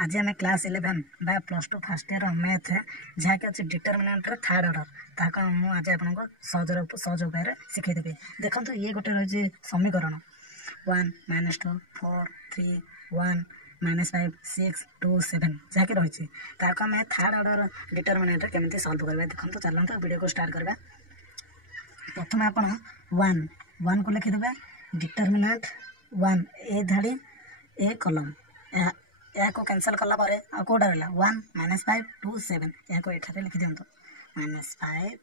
आज आम क्लास 11 बा +2 फर्स्ट ईयर मैथ जहाँकि अच्छे डिटरमिनेंट थर्ड ऑर्डर ताको मुझे आपको सहज उपाय शिखेदेवी। देखो ये गोटे रही समीकरण 1 -2 4 3 1 -5 6 2 7 जहाँकि रही आम थर्ड ऑर्डर डिटरमिनेंट केमी सल्व करवा। देखो चलते वीडियो को स्टार्ट करवा। प्रथम आप 1 को लिखिदेवे डिटरमिनेंट 1 ए धाड़ी ए कलम या कैंसल कला कौटा रहा 1 -5 2 7 या लिखि दिंतु -5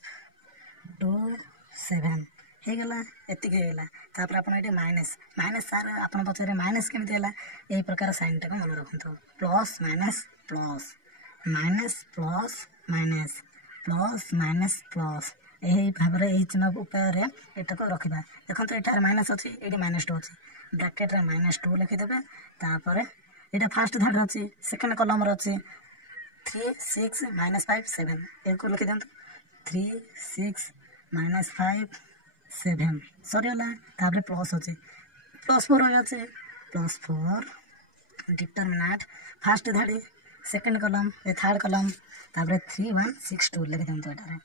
2 7 होगला एतिकला। आप माइनस सार आप पचारे माइनस केमी है यही प्रकार साइन टाक मन रखु plus minus plus minus plus minus plus minus plus यही भाव यही चिन्ह उपाय यहाँ को रखा। देखो ये माइनस अच्छी ये -2 अच्छी ब्राकेट -2 लिखिदेवे। तापर यहाँ फास्ट धाड़ अच्छी सेकेंड कलम अच्छी 3 6 -5 7 एक लिखि दिंतु 3 6 -5 7 सरीगला। तापर प्लस अच्छे +4 अच्छे +4 डिटरमिनेंट फास्ट धाड़ी सेकेंड कलम ये थर्ड कलम तापर 3 1 6 2 लिखि दिंतु। यहाँ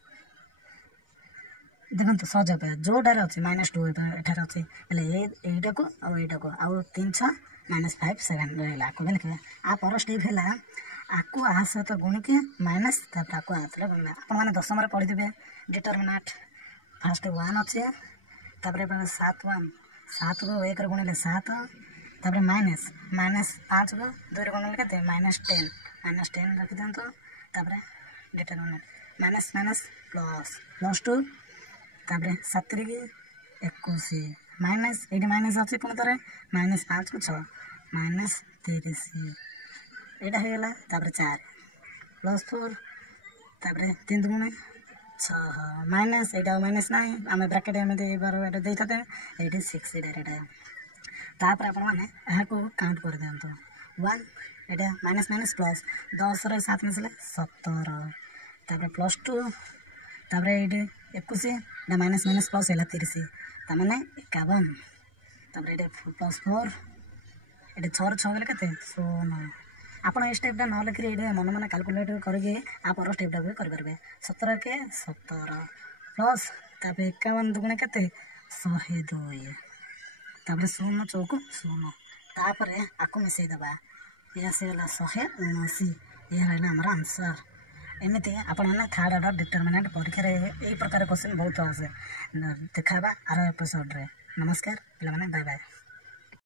देखो सहज उपाय जोटार अच्छे -2 एठार अच्छे यहीटा को आउ 3 6 -5 7 रहा आपको भी लिखा। आ पर स्टेप है आपको आ सहित गुणिकी माइनस तापर आपको आ गुणा। आपने दशम पढ़ी थे डिटरमिनेंट फास्ट 1 अच्छे तापर 7 1 7 को 1 गुणिले 7 तापर माइनस 5 को 2 गुणिले के -10 रखी दिंतु। तापर डिटरमिनेंट माइनस माइनस प्लस +2 तापर 7 21 माइनस ये माइनस अच्छे पुणी थे -5 को 6 -30 यहाँ होगा। तापर 4 +4 तापर 3 गुणे 6 माइनस यहाँ माइनस ना आम ब्राकेट एमती बार दे ये 6 डायरेक्ट। तापर आप काउंट कर दिंतु 1 यहाँ माइनस माइनस प्लस 10 7 मिसले 17 तापर +2 तापर ये 21 माइनस माइनस प्लस है 30 तमें 51 तापर ये +4 ये 6 6 गले के 16 आपड़ ये स्टेपटा न लिखिए ये मन मन काल्कुलेट करके आप स्टेपटा भी करेंगे 17 के 17 प्लस तापर 51 दुगुणे के 102 तापर 0 चौक 0 तापर आपको मिसईदेवा ये आसगला 179 ये रहा आमर आंसर। एमती आपने थर्ड ऑर्डर डिटरमिनेंट परीक्षा यही प्रकार क्वेश्चन बहुत आसे देखा आर एपिसोड रे। नमस्कार पिला माने बाय बाय।